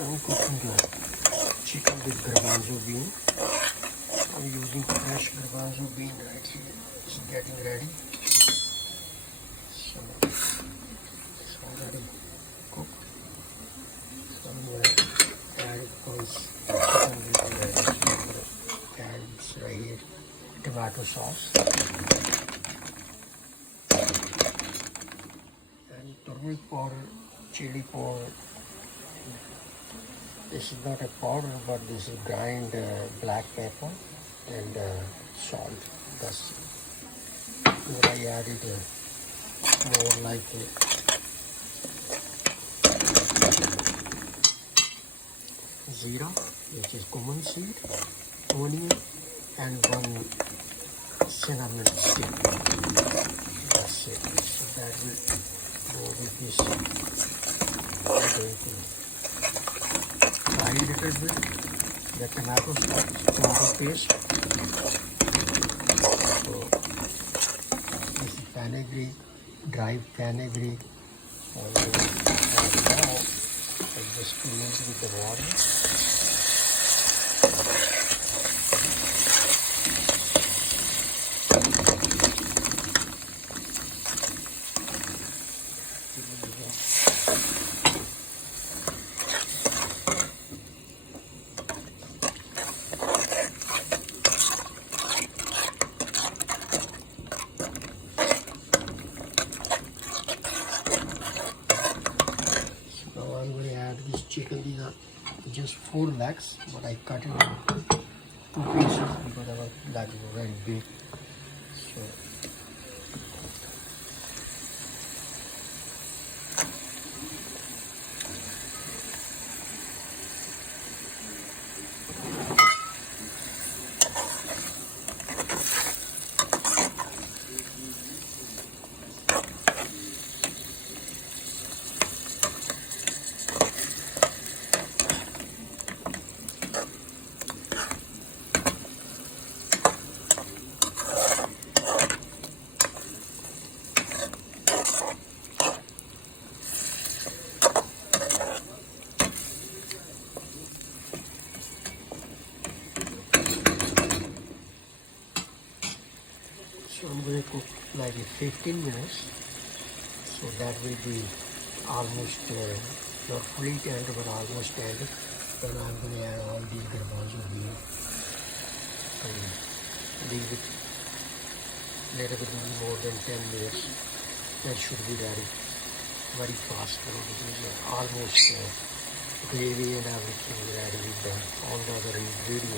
I'm cooking the chicken with garbanzo bean. I'm using fresh garbanzo bean right here. It's getting ready. So it's already cooked. So I'm going to add it once chicken will be ready. So I'm going to add this right here, tomato sauce. And turmeric powder, chili powder. This is not a powder, but this is grind black pepper and salt. That's what I added more like zira, which is cumin seed, onion, and one cinnamon stick. That's it. So that will go with this. I'm going to fry a little bit the tomato sauce, tomato paste. So this is fenugreek, dry fenugreek. And now I just mix with the water. I'm going to add this chicken. These are just 4 legs, but I cut it in 2 pieces because our legs were very big. So I'm going to cook like 15 minutes. So that will be almost not fully tender, but almost tender. Then I'm going to add all these garbanzo bean and leave it a little bit more than 10 minutes. That should be ready very fast. This is almost gravy and everything ready with all the other ingredients.